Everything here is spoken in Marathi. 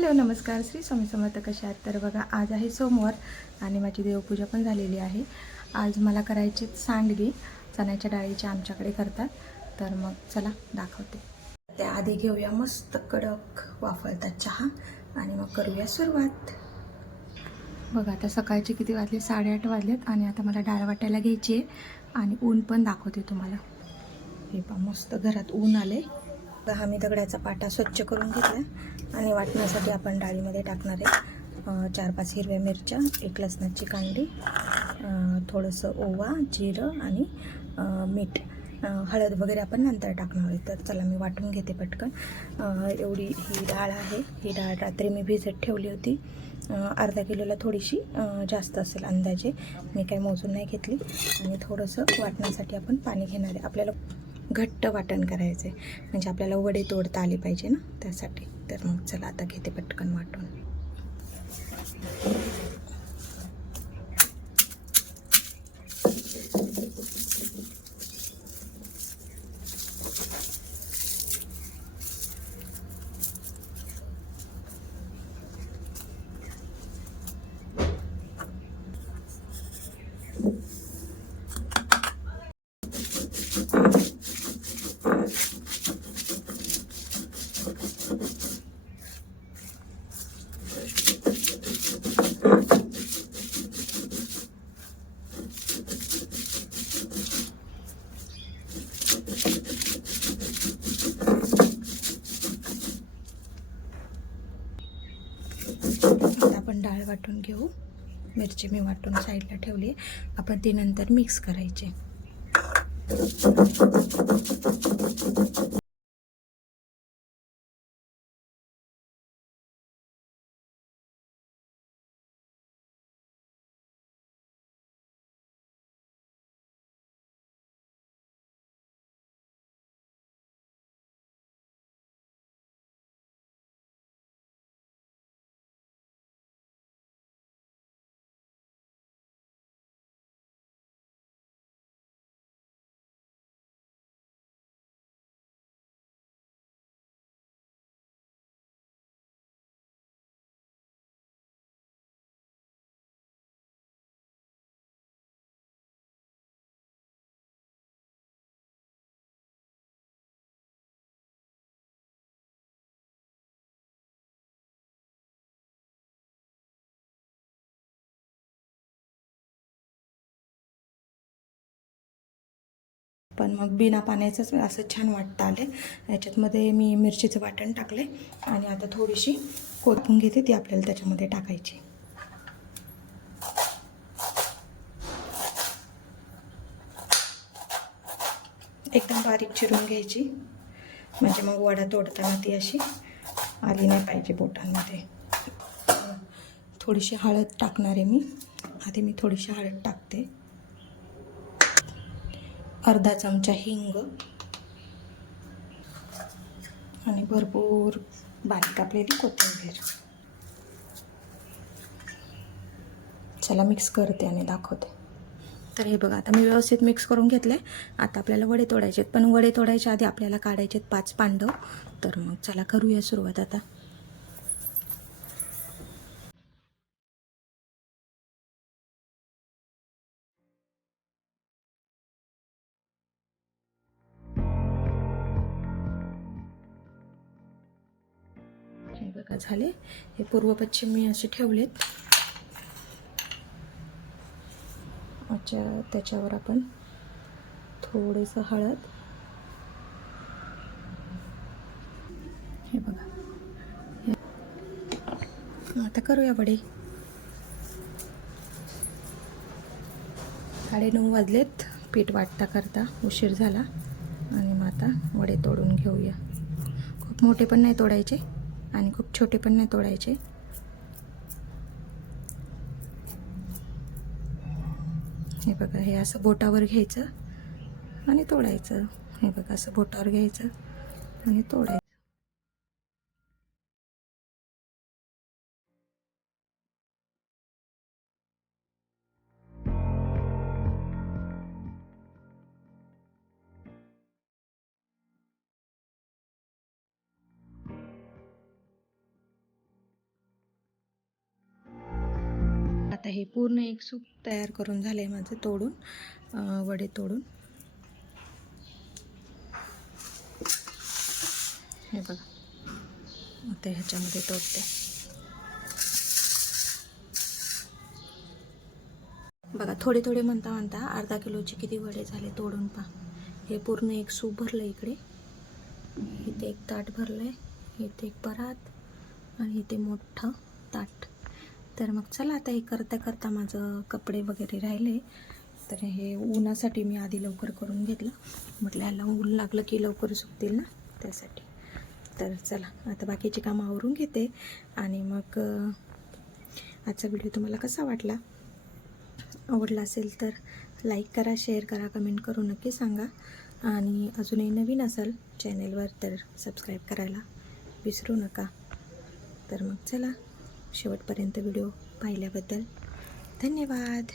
हॅलो नमस्कार. श्री स्वामी समर्थ कशा आहात? तर बघा आज आहे सोमवार आणि माझी देवपूजा पण झालेली आहे. आज मला करायची सांडगी. चण्याच्या डाळीची आमच्याकडे करतात. तर मग चला दाखवते. त्याआधी घेऊया मस्त कडक वाफळता चहा आणि मग करूया सुरुवात. बघा आता सकाळचे किती वाजले? साडेआठ वाजलेत आणि आता मला डाळ वाटायला घ्यायची आहे आणि ऊन पण दाखवते तुम्हाला. हे पहा मस्त घरात ऊन आले तर हा मी दगडाचा पाटा स्वच्छ करून घेतला आणि वाटण्यासाठी आपण डाळीमध्ये टाकणार आहे चार पाच हिरव्या मिरच्या एक लसणाची कांडी थोडंसं ओवा जिरं आणि मीठ हळद वगैरे आपण नंतर टाकणार आहे. तर चला मी वाटून घेते पटकन. एवढी ही डाळ आहे. ही डाळ रात्री मी भिजत ठेवली होती. अर्धा किलोला थोडीशी जास्त असेल अंदाजे. मी काही मोजून नाही घेतली. आणि थोडंसं वाटण्यासाठी आपण पाणी घेणार आहे. आपल्याला घट्ट वाटण करायचं. आहे म्हणजे आपल्याला वडे तोडता आले पाहिजे ना त्यासाठी. तर मग चला आता घेते पटकन वाटून आता आपण डाळ वाटून घेऊ. मिरची मी वाटून साईडला ठेवली. आपण ती नंतर मिक्स करायचे. पण मग बिना पाण्याचंच असं छान वाटतं आले. याच्यातमध्ये मी मिरचीचं वाटण टाकले आणि आता थोडीशी कोथून घेते ती आपल्याला त्याच्यामध्ये टाकायची. एकदम बारीक चिरून घ्यायची. म्हणजे मग वडा तोडताना ती अशी आली नाही पाहिजे बोटांमध्ये. थोडीशी हळद टाकणार आहे मी. आधी मी थोडीशी हळद टाकते. अर्धा चमचा हिंग आणि भरपूर बारीक कापलेली कोथिंबीर. चला मिक्स करते आणि दाखवते. तर हे बघा आता मी व्यवस्थित मिक्स करून घेतलं आहे आता आपल्याला वडे तोडायचे आहेत पण वडे तोडायच्या आधी आपल्याला काढायचे आहेत पाच पांडव. तर मग चला करूया सुरुवात आता. बघा झाले. हे पूर्व पश्चिम मी असे ठेवलेत. अच्छा त्याच्यावर आपण थोडंसं हळद. हे बघा. आता करूया वडे. साडे नऊ वाजलेत. पीठ वाटता करता. उशीर झाला. आणि मग आता वडे तोडून घेऊया. खूप मोठे पण नाही तोडायचे. आणि खूप छोटे पण नाही तोडायचे. हे बघा हे असं बोटावर घ्यायचं आणि तोडायचं. हे बघा असं बोटावर घ्यायचं आणि तोडायचं. आता हे पूर्ण एक सूप तयार करून झालं आहे माझं तोडून वडे तोडून. हे बघा. आता ह्याच्यामध्ये तोडते. बघा थोडे थोडे म्हणता म्हणता अर्धा किलोचे किती वडे झाले तोडून पा हे पूर्ण एक सूप भरलं इकडे. इथे एक ताट भरलं आहे इथे एक परात आणि इथे मोठं ताट. तर मग चला आता हे करता करता माझं कपडे वगैरे राहिले. तर हे उन्हासाठी मी आधी लवकर करून घेतलं. म्हटलं ह्याला ऊन लागलं की लवकर सुकतील ना? त्यासाठी. तर चला आता बाकीची कामं आवरून घेते. आणि मग आजचा व्हिडिओ तुम्हाला कसा वाटला? आवडला असेल तर लाईक करा शेअर करा कमेंट करून नक्की सांगा. आणि अजूनही नवीन असाल चॅनेलवर तर सबस्क्राईब करायला विसरू नका. तर मग चला. शेवटपर्यंत व्हिडिओ पाहिल्याबद्दल धन्यवाद.